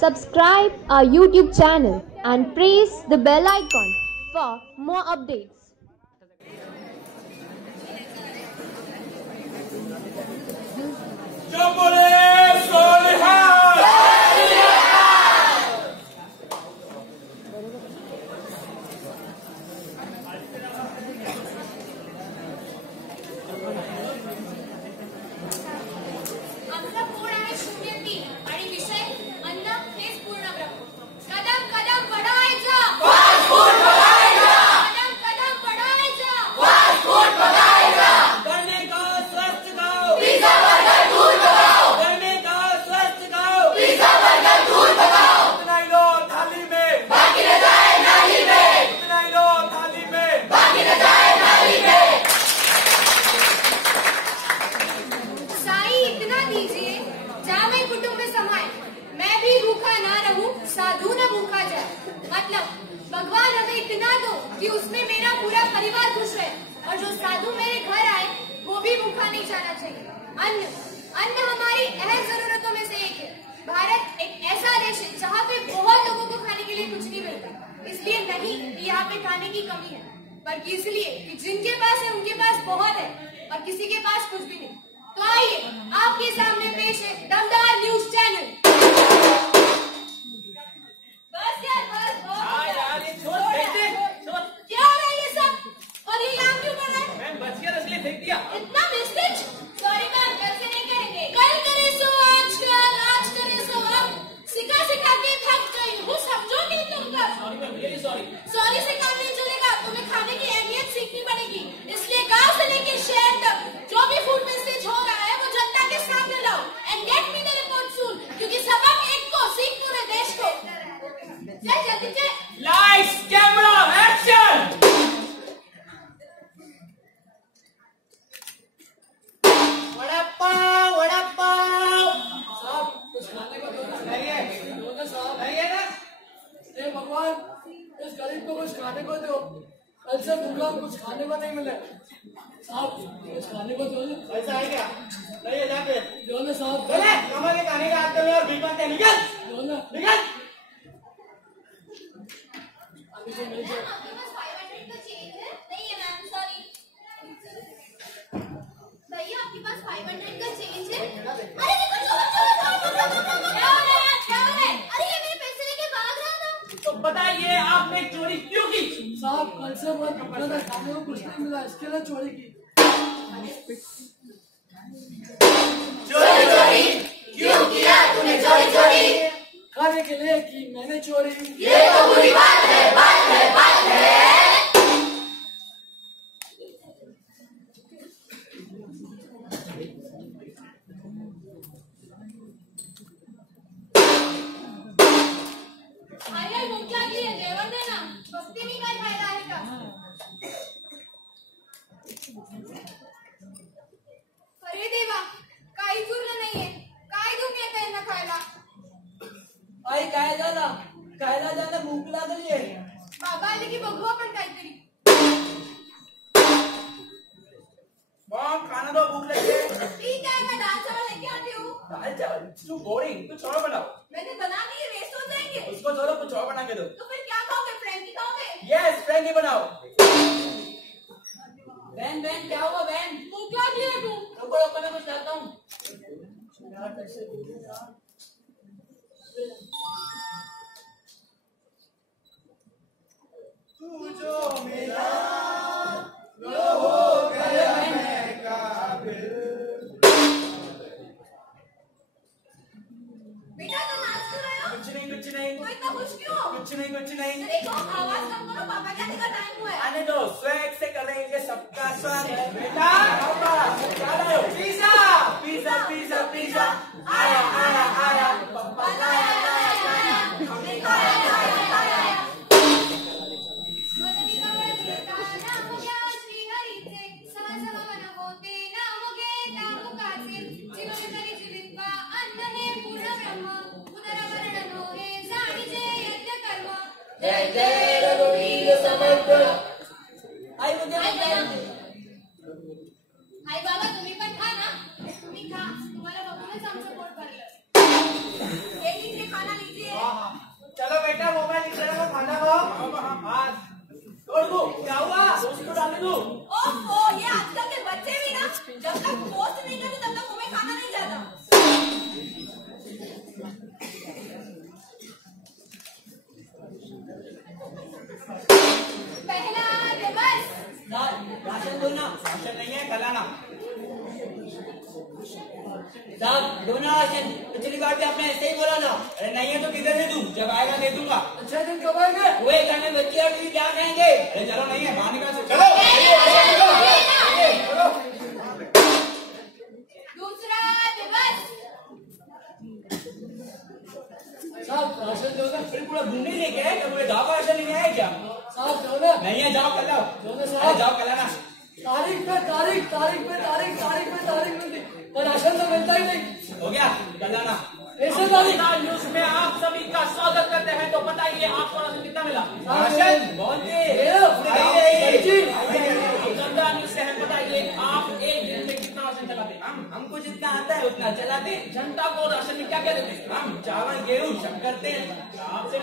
Subscribe our YouTube channel and press the bell icon for more updates. साधु न भूखा जाए, मतलब भगवान हमें इतना दो कि उसमें मेरा पूरा परिवार खुश रहे, और जो साधु मेरे घर आए वो भी भूखा नहीं जाना चाहिए। अन्न हमारी अहम जरूरतों में से एक है। भारत एक ऐसा देश है जहाँ पे बहुत लोगों को खाने के लिए कुछ नहीं मिलता, इसलिए नहीं कि यहाँ पे खाने की कमी है, बल्कि इसलिए कि जिनके पास है उनके पास बहुत है और किसी के पास कुछ भी नहीं। तो आइए आपके सामने पेश है दमदार न्यूज चैनल। बस यार, क्या हो रहा है ये सब? और ये यहाँ क्यों कर रहा है? मैम बच गया, इसलिए फेंक दिया। इतना वेस्टेज? सॉरी मैम, कल से नहीं करेंगे। कल करे सो आज करे सो अब। सिखा के थक गई हूँ, समझो नहीं तुम का? Sorry ma'am, really sorry. Sorry से काम नहीं चलेगा, तुम्हें खाने की अहमियत सीखनी पड़ेगी। इसलिए गाँव से लेके शहर तक जो भी फूड वेस्टेज हो रहा है वो जनता के सामने लाओ and get me the report soon, क्योंकि सबक एक को सीख पूरे देश को। चल जल्दी चल। Lights camera action. Vada pav साहब, कुछ खाने को दो ना। नहीं है, दो ना साहब। नहीं है ना? हे भगवान, इस गरीब को कुछ खाने को दो। कल से भूखा हूं, कुछ खाने को नहीं मिले। साहब, कुछ खाने को दो ना। ऐसा है क्या? नहीं है जा फिर। दो ना साहब। बोले हमारे खाने का आते हुए और भीख मांगते निकल। दो ना। निकल। अभी तो मिल जाए। आपके पास 500 का चेंज है? नहीं है मैम, सॉरी। भैया आपके पास 500 का चेंज है? अरे देखो, क्या हो रहा है? अरे ये मेरे पैसे लेके भाग रहा था। तो बताइए आपने चोरी क्यों की? साहब, कल से बहुत भूखा था, खाने को कुछ नहीं मिला, इसके लिए चोरी की। चोरी क्यों किया तूने? चोरी खाने के लिए की मैंने चोरी। ये तो बुरी बात है, बात है। अरे मुख्या की है, जेवण देना, भक्ति नहीं काय फायदा आहे का? अरे देवा, काही चुरलं नाहीये, काय देऊ मी आता यांना खायला? आई काय झालं? खायला जायला भूक लागली आहे. बाबा आले की बघू आपण काहीतरी. मॉम खाना दो, भूख लगी है। ठीक है, मैं दाल चावल लेके आती हूँ। दाल चावल तू बोरिंग, तू छोड़ो बनाओ। मैंने बना दी है, वेस्ट हो जाएंगे। उसको छोड़ो, कुछ और बना के दो। तो फिर क्या खाओगे? फ्रेंकी खाओगे? यस, फ्रेंकी बनाओ। बहन क्या हुआ बहन? भूख लगी है तू? रुको मैं कुछ लाता हूँ। तू जो मिला वो हो गया मैं काबिल। बेटा तुम नाच क्यों रहे हो? कुछ नहीं। तो इतना खुश क्यों हो? कुछ नहीं। देखो, आवाज कम करो, पापा के आने का टाइम हुआ है। आने दो, स्वैग से करेंगे सबका स्वागत। बेटा पापा क्या लाए हो? पिज़्ज़ा आया। पापा लाया। जय जय रघुवीर समर्थ। आई मुझे आई बाबा तुम्ही पण खा ना, तुम्ही खा, तुम्हाला बघूनच आमचं पोट भरलं. हे लीजिए, खाना लीजिए। ना राशन, पिछली बार भी आपने ऐसे ही बोला ना। अरे नहीं है तो किधर दे दूं, जब आएगा दे दूंगा। अच्छा दिन कब आएंगे? वो एक घंटे में बच्चे और भी क्या कहेंगे। अरे चलो नहीं है बाहर निकाल सकते। दूसरा दिवस। साहब राशन दो ना। फिर पूरा घूमने लेके आए, क्या पूरे गाँव का राशन लेके आए क्या? साहब दो ना। नहीं है, जाओ कल लाओ। दो ना अरे साहब। जाओ कल आना। तारीख पे तारीख मिलती, पर राशन तो मिलता ही नहीं। हो गया, कल आना। ऐसे तारीख न्यूज में आप सभी का स्वागत करते हैं। तो बताइए आपको राशन कितना मिला? राशन बहुत गंगा न्यूज से है, बताइए आप एक दिन में कितना राशन चलाते हैं? हमको जितना आता है उतना चलाते हैं। जनता को राशन में क्या क्या देते हैं? हम चावल गेहूँ सब करते हैं। आपसे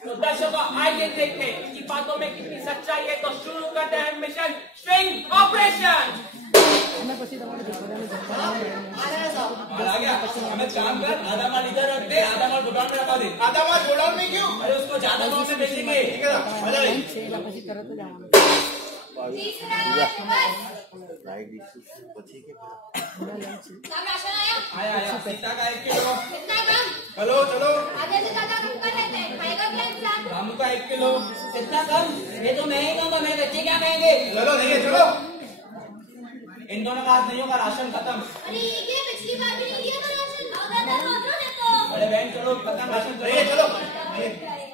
तो दर्शकों आइए देखें कि बातों में कितनी सच्चाई है। तो शुरू करते हैं मिशन स्ट्रिंग ऑपरेशन। माल आ गया। हमें काम कर, आधा माल इधर रख दे, आधा माल गोडाउन में रखा दे। आधा माल गोडाउन में क्यों? अरे उसको ज्यादा भाव में बेचेंगे। तीसरा दिवस। सब राशन आया? आया सीता का 1 किलो। कितना कम? चलो चलो। आधे से ज्यादा कम कर लेते हैं, खाएगा क्या इंसान? रामू का 1 किलो। इतना कम? ये तो मैं ही कहूँगा, मेरे बच्चे क्या कहेंगे? चलो नहीं है, चलो। इन दोनों का हाथ नहीं होगा, राशन खत्म। अरे ये पिछली बार भी नहीं दिया था राशन। तो अरे बहन चलो, खत्म राशन। चलो।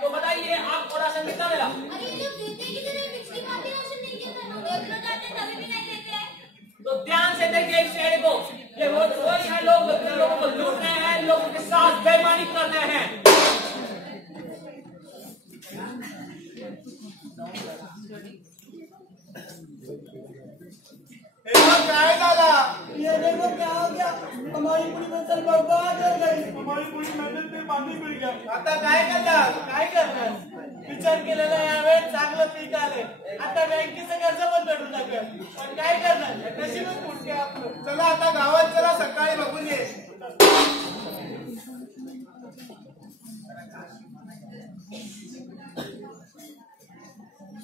तो बताइए आपको राशन कितना मिला? अरे ये लोग देते ही कितने, पिछली बार भी राशन नहीं दिया था। 2 किलो जाते हैं तभी भी नहीं देते हैं। तो ध्यान से देखिए इस शेर को। ये वो है लोग लोगों को लूट रहे हैं, लोगों के साथ बेईमानी कर रहे हैं। ये देखो क्या हो गया, हमारी पूरी फसल बर्बाद हो गई। हमारी पूरी मेहनत पे पाणी पड़ गया। आता काय करणार? विचार केलेला यावेळेस चांगलं पीक आले, आता बँकेचं कर्ज पण भेटून टाकलं, पण काय करणार? नशीबच फुटके आपलं. चला आता गावात चला, सकाळी बघून ये.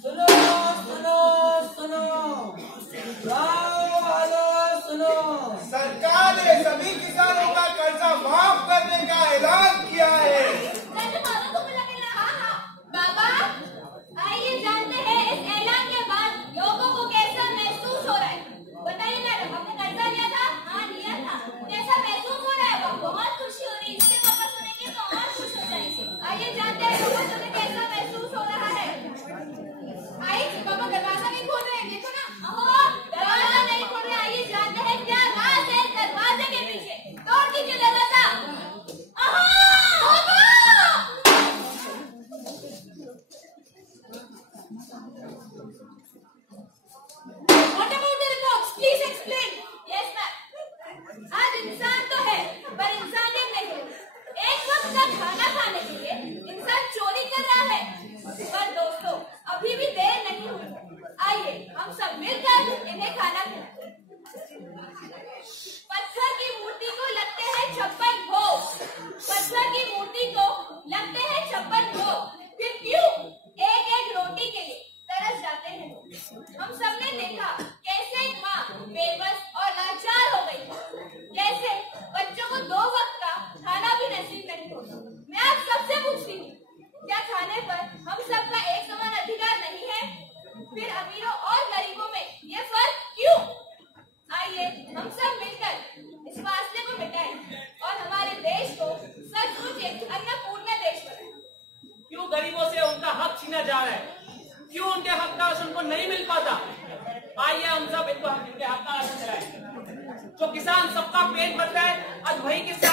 सुनो सुनो सुनो, सुनो। सरकार ने सभी किसानों का कर्जा माफ करने का ऐलान किया है। बाबा, आइए जानते हैं इस ऐलान के बाद लोगों को कैसा महसूस हो रहा है। बताइए मैडम, आपने कर्जा लिया था? हाँ लिया था। कैसा महसूस हो रहा है? बहुत खुशी हो रही है। इसके पापा सुनेंगे तो और खुश हो जाएंगे। आइए जानते हैं लोगों को कैसा महसूस हो रहा है। आइए पापा, दरवाजा नहीं खोल रहे हैं, देखो ना। दरवाजा नहीं खोल रहे। आइए जानते हैं क्या राज है दरवाजे के पीछे। तोड़ दीजिए दरवाजा। What about the reports? Please explain. Yes, ma'am. आज इंसान तो है, पर इंसानियत नहीं। एक वक्त का खाना खाने के लिए इंसान चोरी कर रहा है। पर दोस्तों, अभी भी देर नहीं हुई। आइए हम सब मिलकर इन्हें खाना खिलाएं। पत्थर की मूर्ति को लगते हैं 56 भोग। पत्थर की मूर्ति को लगते हैं 56 भोग। फिर क्यों एक एक रोटी के लिए तरस जाते हैं। हम सबने देखा कैसे एक माँ बेबस और लाचार हो गई, कैसे बच्चों को 2 वक्त का खाना भी नसीब नहीं होता। मैं आप सबसे पूछती हूँ, क्या खाने पर हम सबका एक समान अधिकार नहीं है? फिर अमीरों और गरीबों में ये फर्क क्यों? आइए हम सब मिलकर इस फासले को मिटाएं और हमारे देश को सचमुच एक अन्नपूर्ण देश बनाएं। क्यों गरीबों से उनका हक छीना जा रहा है? क्यों उनके हक का राशन को नहीं मिल पाता? आइए हम सब इनके हक का राशन दिलाएं। जो किसान सबका पेट भरता है, आज वही किसान